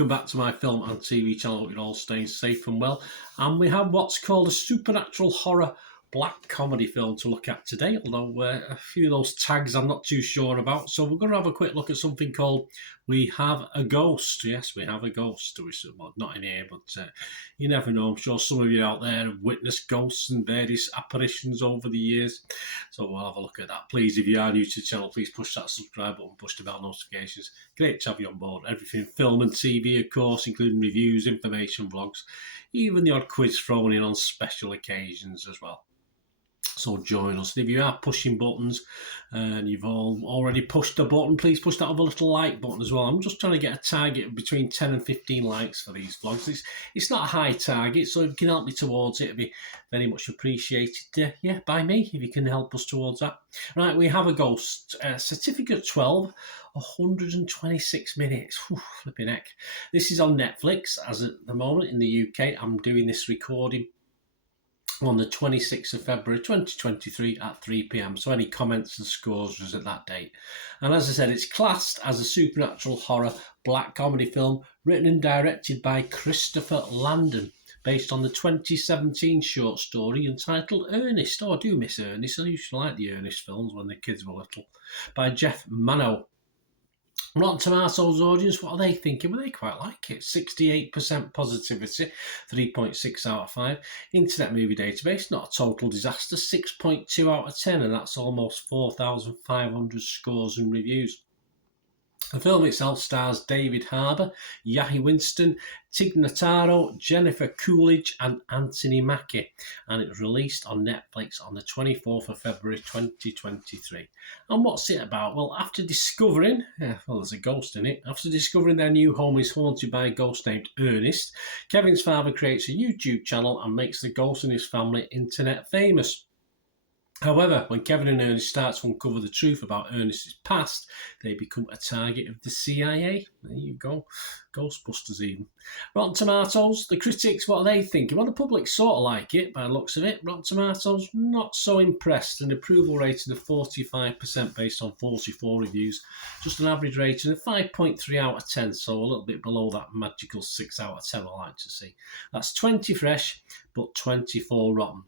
welcome back to my film and TV channel. Hope you're all staying safe and well. And we have what's called a supernatural horror black comedy film to look at today, although a few of those tags I'm not too sure about. So we're going to have a quick look at something called We Have a Ghost. Yes, we have a ghost. Well, not in here, but you never know. I'm sure some of you out there have witnessed ghosts and various apparitions over the years. So we'll have a look at that. Please, if you are new to the channel, please push that subscribe button, push the bell notifications. Great to have you on board. Everything film and TV, of course, including reviews, information, vlogs, even the odd quiz thrown in on special occasions as well. So join us. And if you are pushing buttons and you've already pushed the button, please push that other little like button as well. I'm just trying to get a target of between 10 and 15 likes for these vlogs. It's not a high target, so if you can help me towards it, it'd be very much appreciated. By me, if you can help us towards that. Right, We Have a Ghost. Certificate 12, 126 minutes. Whew, flipping heck. This is on Netflix as at the moment in the UK. I'm doing this recording on the 26th of February 2023 at 3 p.m. So any comments and scores was at that date. And as I said, it's classed as a supernatural horror black comedy film written and directed by Christopher Landon, based on the 2017 short story entitled Ernest. Oh, I do miss Ernest. I used to like the Ernest films when the kids were little. By Jeff Mano. Rotten Tomatoes audience, what are they thinking? Well, they quite like it. 68% positivity, 3.6 out of 5. Internet Movie Database, not a total disaster, 6.2 out of 10, and that's almost 4,500 scores and reviews. The film itself stars David Harbour, Yahi Winston, Tig Notaro, Jennifer Coolidge and Anthony Mackie, and it was released on Netflix on the 24th of February 2023. And what's it about? Well, after discovering, there's a ghost in it, after discovering their new home is haunted by a ghost named Ernest, Kevin's father creates a YouTube channel and makes the ghost and his family internet famous. However, when Kevin and Ernest start to uncover the truth about Ernest's past, they become a target of the CIA. There you go. Ghostbusters even. Rotten Tomatoes, the critics, what are they thinking? Well, the public sort of like it by the looks of it. Rotten Tomatoes, not so impressed. An approval rating of 45% based on 44 reviews. Just an average rating of 5.3 out of 10, so a little bit below that magical 6 out of 10 I like to see. That's 20 fresh, but 24 rotten.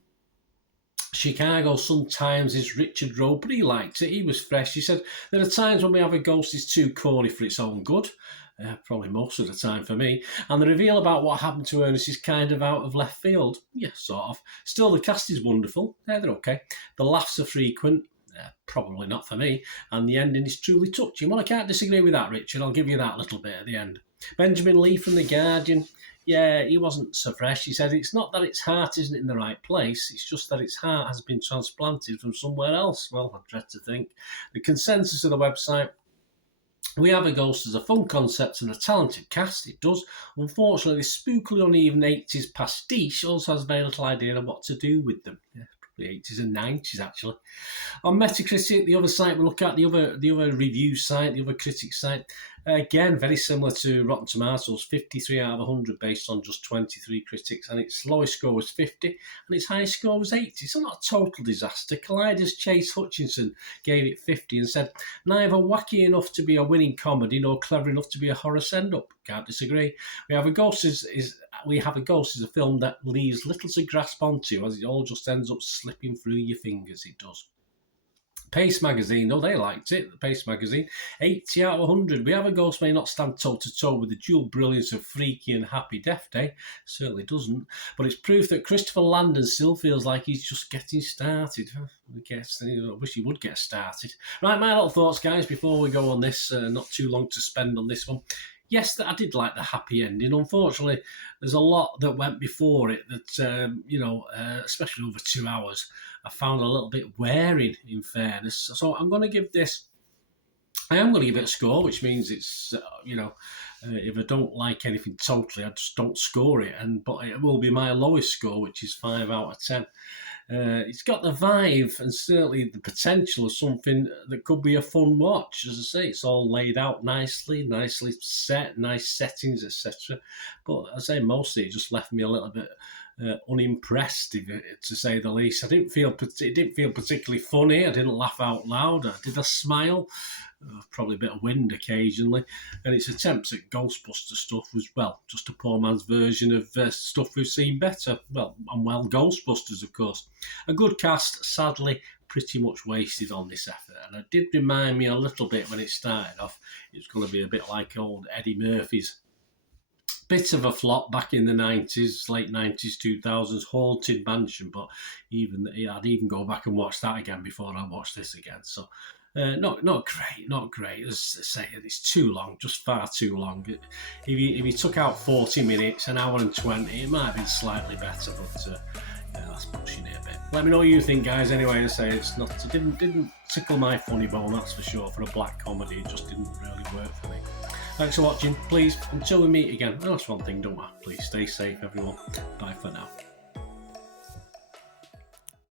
Chicago Sun-Times' Richard Roper, he liked it. He was fresh. He said, there are times when We Have a Ghost is too corny for its own good. Probably most of the time for me. And the reveal about what happened to Ernest is kind of out of left field. Yeah, sort of. Still, the cast is wonderful. They're okay. The laughs are frequent. Probably not for me. And the ending is truly touching. Well, I can't disagree with that, Richard. I'll give you that little bit at the end. Benjamin Lee from The Guardian. Yeah, he wasn't so fresh. He said, it's not that its heart isn't in the right place, it's just that its heart has been transplanted from somewhere else. Well, I dread to think. The consensus of the website, We Have a Ghost as a fun concept and a talented cast. It does. Unfortunately, the spookily uneven 80s pastiche also has very little idea of what to do with them. Yeah. 80s and 90s actually. On Metacritic, the other site we look at, the other review site, the other critic site, again very similar to Rotten Tomatoes, 53 out of 100 based on just 23 critics, and its lowest score was 50 and its highest score was 80. So not a total disaster. Collider's Chase Hutchinson gave it 50 and said, neither wacky enough to be a winning comedy nor clever enough to be a horror send-up. Can't disagree. We Have a Ghost is a film that leaves little to grasp onto, as it all just ends up slipping through your fingers. It does. Pace Magazine, they liked it. The Pace Magazine, 80 out of 100. We Have a Ghost may not stand toe-to-toe with the dual brilliance of Freaky and Happy Death Day. Certainly doesn't. But it's proof that Christopher Landon still feels like he's just getting started. I wish he would get started. Right, my little thoughts, guys, before we go on this. Not too long to spend on this one. Yes, I did like the happy ending. Unfortunately, there's a lot that went before it that, especially over 2 hours, I found a little bit wearing, in fairness. So I'm going to give this, I am going to give it a score, which means it's, if I don't like anything totally, I just don't score it. But it will be my lowest score, which is 5 out of 10. It's got the vibe and certainly the potential of something that could be a fun watch. As I say, it's all laid out nicely set, nice settings, etc. But as I say, mostly it just left me a little bit unimpressed, to say the least. It didn't feel particularly funny. I didn't laugh out loud. Did I smile? Probably a bit of wind occasionally. And its attempts at Ghostbuster stuff was, well, just a poor man's version of stuff we've seen better. Well, Ghostbusters, of course. A good cast, sadly, pretty much wasted on this effort. And it did remind me a little bit when it started off. It was going to be a bit like old Eddie Murphy's. Bit of a flop back in the 90s, late 90s, 2000s, Haunted Mansion, but I'd even go back and watch that again before I watch this again. So, not great. As I say, it's too long, just far too long. If you took out 40 minutes, an hour and 20, it might have been slightly better, but that's pushing it a bit. Let me know what you think, guys. Anyway, I say it didn't tickle my funny bone, that's for sure. For a black comedy, it just didn't really work for me. Thanks for watching. Please, until we meet again, that's one thing, don't I? Please stay safe, everyone. Bye for now.